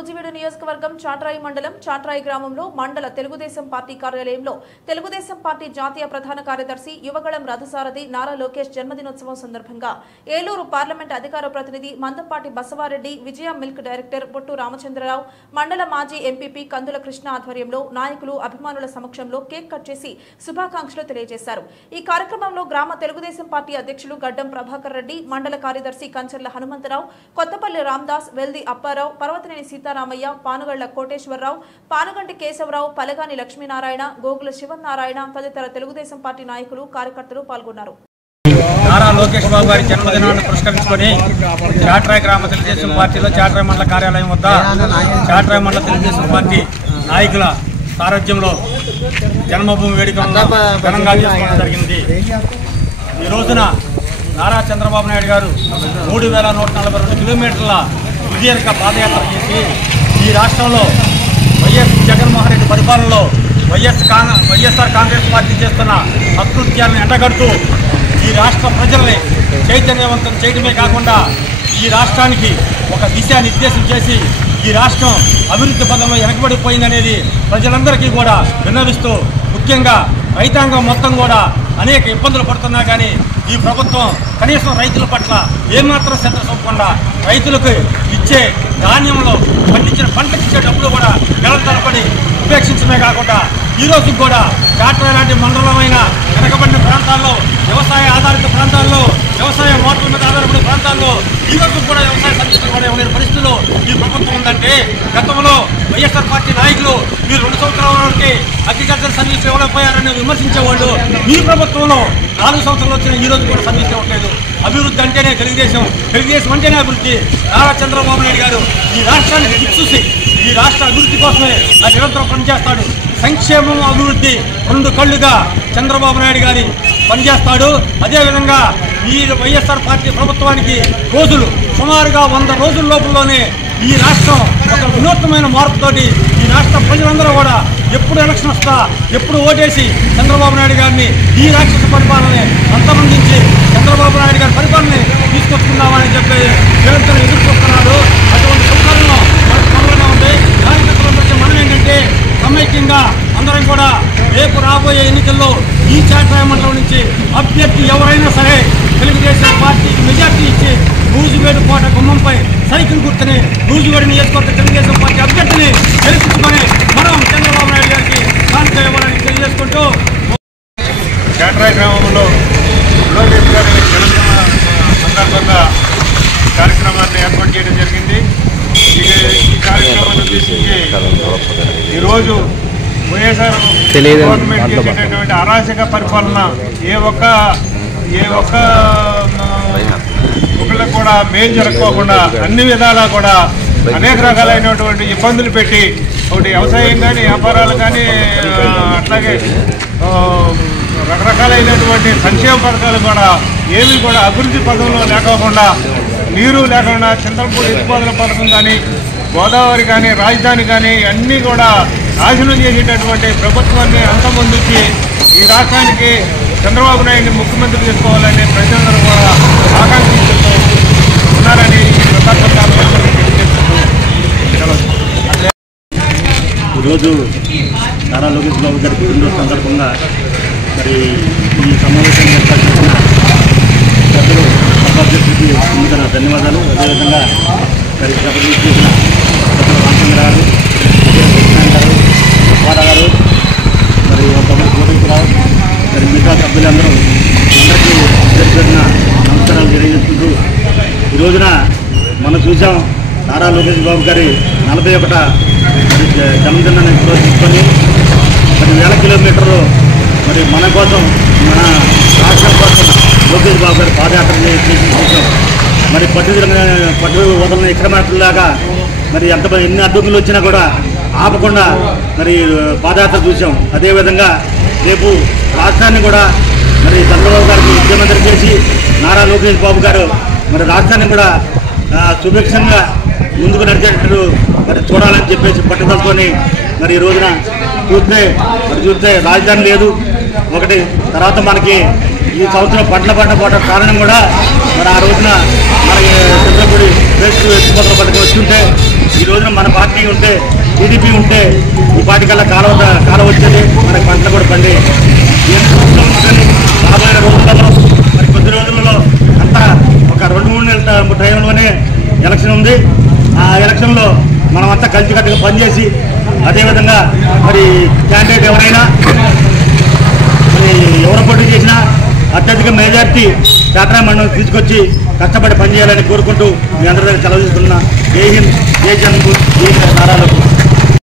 నూజివీడు నియోజకవర్గం చాట్రాయి మండలం చాట్రాయి గ్రామంలో మండల తెలుగుదేశం పార్టీ కార్యాలయంలో తెలుగుదేశం పార్టీ జాతీయ ప్రధాన కార్యదర్శి యువగళం రథసారథి నారా లోకేష్ జన్మదినోత్సవం సందర్భంగా ఏలూరు పార్లమెంట్ అధికార ప్రతినిధి మందంపాటి బసవారెడ్డి, విజయ మిల్క్ డైరెక్టర్ పొట్టు రామచంద్రరావు, మండల మాజీ ఎంపీపీ కందుల కృష్ణ ఆధ్వర్యంలో నాయకులు, అభిమానుల సమక్షంలో కేక్ కట్ చేసి శుభాకాంక్షలు తెలియజేశారు. ఈ కార్యక్రమంలో గ్రామ తెలుగుదేశం పార్టీ అధ్యక్షులు గడ్డం ప్రభాకర్ రెడ్డి, మండల కార్యదర్శి కంచర్ల హనుమంతరావు, కొత్తపల్లి రామదాస్, వెల్ది అప్పారావు, పర్వతనేని సీతారామయ్య, పానుగళ్ల కోటేశ్వరరావు, పానుగంటి కేశవరావు, పలగాని లక్ష్మీనారాయణ, గోగుల శివనారాయణ తదితర తెలుగుదేశం పార్టీ నాయకులు, కార్యకర్తలు పాల్గొన్నారు. నారా లోకేష్ బాబు గారి జన్మదినాన్ని పురస్కరించుకొని చాట్రాయి గ్రామ తెలుగుదేశం పార్టీలో చాట్రాయి మండల కార్యాలయం వద్ద చాట్రాయి మండల తెలుగుదేశం పార్టీ నాయకుల సారథ్యంలో జన్మభూమి వేడుకలను ఘనంగా చేసుకోవడం జరిగింది. ఈ రోజున నారా చంద్రబాబు నాయుడు గారు 3142 కిలోమీటర్ల విజయక పాదయాత్ర చేసి ఈ రాష్ట్రంలో వైఎస్ జగన్మోహన్ రెడ్డి పరిపాలనలో వైఎస్ఆర్ కాంగ్రెస్ పార్టీ చేస్తున్న అకృత్యాలను ఎండగడుతూ ఈ రాష్ట్ర ప్రజల్ని చైతన్యవంతం చేయడమే కాకుండా ఈ రాష్ట్రానికి ఒక దిశానిర్దేశం చేసి ఈ రాష్ట్రం అభివృద్ధి పదంలో వెనకబడిపోయిందనేది ప్రజలందరికీ కూడా విన్నవిస్తూ, ముఖ్యంగా రైతాంగం మొత్తం కూడా అనేక ఇబ్బందులు పడుతున్నా కానీ ఈ ప్రభుత్వం కనీసం రైతుల పట్ల ఏమాత్రం శ్రద్ధ చూపకుండా రైతులకు ఇచ్చే ధాన్యంలో పండించిన పంటకు ఇచ్చే డబ్బులు కూడా నెలల తరబడి ఉపేక్షించడమే కాకుండా ఈరోజు కూడా చాట్రాయి లాంటి మండలమైన వెనకబడిన ప్రాంతాల్లో, వ్యవసాయ ఆధారిత ప్రాంతాల్లో, వ్యవసాయ మోటార్ల మీద ఆధారపడిన ప్రాంతాల్లో ఈరోజు కూడా వ్యవసాయ సంక్షేమం కూడా ఇవ్వలేని పరిస్థితుల్లో ఈ ప్రభుత్వం ఉందంటే, గతంలో వైఎస్ఆర్ పార్టీ నాయకులు మీరు 2 సంవత్సరాల వరకు అగ్రికల్చర్ సర్వీస్ ఇవ్వలేకపోయారని విమర్శించేవాళ్ళు, మీ ప్రభుత్వంలో 4 సంవత్సరాలు వచ్చిన ఈ రోజు కూడా సర్వీస్ ఇవ్వట్లేదు. అభివృద్ధి అంటేనే తెలుగుదేశం అంటేనే అభివృద్ధి. నారా చంద్రబాబు నాయుడు గారు ఈ రాష్ట్రానికి దిక్సూసి ఈ రాష్ట్ర అభివృద్ధి కోసమే నిరంతరం పనిచేస్తాడు. సంక్షేమం, అభివృద్ధి 2 కళ్ళుగా చంద్రబాబు నాయుడు గారి పనిచేస్తాడు. అదేవిధంగా ఈ వైఎస్ఆర్ పార్టీ ప్రభుత్వానికి రోజులు సుమారుగా 100 రోజుల లోపలనే ఈ రాష్ట్రం ఒక వినూత్నమైన మార్పుతోటి ఈ రాష్ట్ర ప్రజలందరూ కూడా ఎప్పుడు ఎలక్షన్ వస్తా, ఎప్పుడు ఓటేసి చంద్రబాబు నాయుడు గారిని ఈ రాక్షస పరిపాలనని అంతమందించి చంద్రబాబు నాయుడు గారి పరిపాలనని తీసుకొచ్చుకుందామని చెప్పి నిరంతరం ఎదురు చూస్తున్నారు. అటువంటి సందర్భంలో మనకు త్వరలోనే ఉంది. కార్యకర్తలందరికీ మనం ఏంటంటే సమైక్యంగా అందరం కూడా రేపు రాబోయే ఎన్నికల్లో ఈ చాట్రాయి మండలం నుంచి అభ్యర్థి ఎవరైనా సరే తెలుగుదేశం పార్టీకి మెజార్టీ ఇచ్చి నూజివీడు కోట గుమ్మంపై సైకిల్ గుర్తుని నూజివీడు నియోజకవర్గ తెలుగుదేశం పార్టీ అభ్యర్థిని గెలిపించుకొని మనం చంద్రబాబు నాయుడు గారికి కానుక ఇవ్వాలని తెలియజేసుకుంటూ చాట్రాయి గ్రామంలో లోకేష్ గారి జన్మదిన సందర్భంగా కార్యక్రమాన్ని ఏర్పాటు చేయడం జరిగింది. ఈ కార్యక్రమాన్ని ఉద్దేశించి ఈరోజు వైఎస్ఆర్ గవర్నమెంట్ చేసేటటువంటి అరాచక పరిపాలన ఏ ఒక్క ఒకళ్ళకు కూడా మేలు జరగకోకుండా అన్ని విధాలా కూడా అనేక రకాలైనటువంటి ఇబ్బందులు పెట్టి, ఒకటి వ్యవసాయం కానీ, వ్యాపారాలు కానీ, అట్లాగే రకరకాలైనటువంటి సంక్షేమ పథకాలు కూడా ఏవి కూడా అభివృద్ధి పథకంలో లేకోకుండా, నీరు లేకుండా చింతలపూడి ఎత్తిపోతల పథకం కానీ, గోదావరి కానీ, రాజధాని కానీ అన్నీ కూడా నాశనం చేసేటటువంటి ప్రభుత్వాన్ని అంతమొందించి ఈ రాష్ట్రానికి చంద్రబాబు నాయుడిని ముఖ్యమంత్రి చేసుకోవాలని ప్రజలందరూ కూడా ఆకాంక్షిస్తూ ఉన్నారని ఈరోజు నారా లోకేష్ బాబు గారి పుట్టినరోజు సందర్భంగా మరి ఈ సమావేశాన్ని ఏర్పాటు చేసిన పెద్దలు సభాధ్యక్షుడికి ముందుగా ధన్యవాదాలు. అదేవిధంగా మరి సభ చేసిన పెద్దలు రామచంద్ర గారు, గారు, వాడ గారు, మరి కోటేశ్వరరావు, మరి మిగతా సభ్యులందరూ అందరికీ పేరున నమస్కారాలు తెలియజేసుకుంటూ, ఈ రోజున మనం చూసాం నారా లోకేష్ బాబు గారి 41వ జన్మదినాన్ని తీసుకొని మరి 1000 కిలోమీటర్లు మరి మన కోసం, మన రాష్ట్రం కోసం లోకేష్ బాబు గారి పాదయాత్ర చేసి చూసాం. మరి పట్టు వదలన ఎక్కడమాటలాగా మరి ఎన్ని అడ్డంకులు వచ్చినా కూడా ఆపకుండా మరి పాదయాత్ర చూసాం. అదేవిధంగా రేపు రాష్ట్రాన్ని కూడా మరి చంద్రబాబు గారికి ముఖ్యమంత్రి చేసి నారా లోకేష్ బాబు గారు మరి రాష్ట్రాన్ని కూడా సుభిక్షంగా ముందుకు నడిచేటట్టు మరి చూడాలని చెప్పేసి పట్టుదలతోని మరి ఈ రోజున చూస్తే రాజధాని లేదు ఒకటి. తర్వాత మనకి ఈ సంవత్సరం పంటల పోవడం కారణం కూడా మరి ఆ రోజున మనకి చంద్రపూడి వేస్ట్ ఎత్తిపోతల పథకం వచ్చి ఉంటే ఈ రోజున మన పార్టీ ఉంటే, టీడీపీ ఉంటే ఈ పార్టీకల్లా కాలం వచ్చేది, మనకి పంటలు కూడా పండి రాబోయే రోజులలో మరి కొద్ది రోజులలో అంతా ఒక 2-3 నెలల టైంలోనే ఎలక్షన్ ఉంది. ఆ ఎలక్షన్లో మనమంతా కలిసికట్టుగా పనిచేసి అదేవిధంగా మరి క్యాండిడేట్ ఎవరైనా మరి ఎవరు పోటీ చేసినా అత్యధిక మెజార్టీ చాట్రాయి మండలం తీసుకొచ్చి కష్టపడి పనిచేయాలని కోరుకుంటూ మీ అందరి దగ్గర సెలవు తీసుకున్న జై హింద్, జై జన్మభూమి, జై నారాయణ.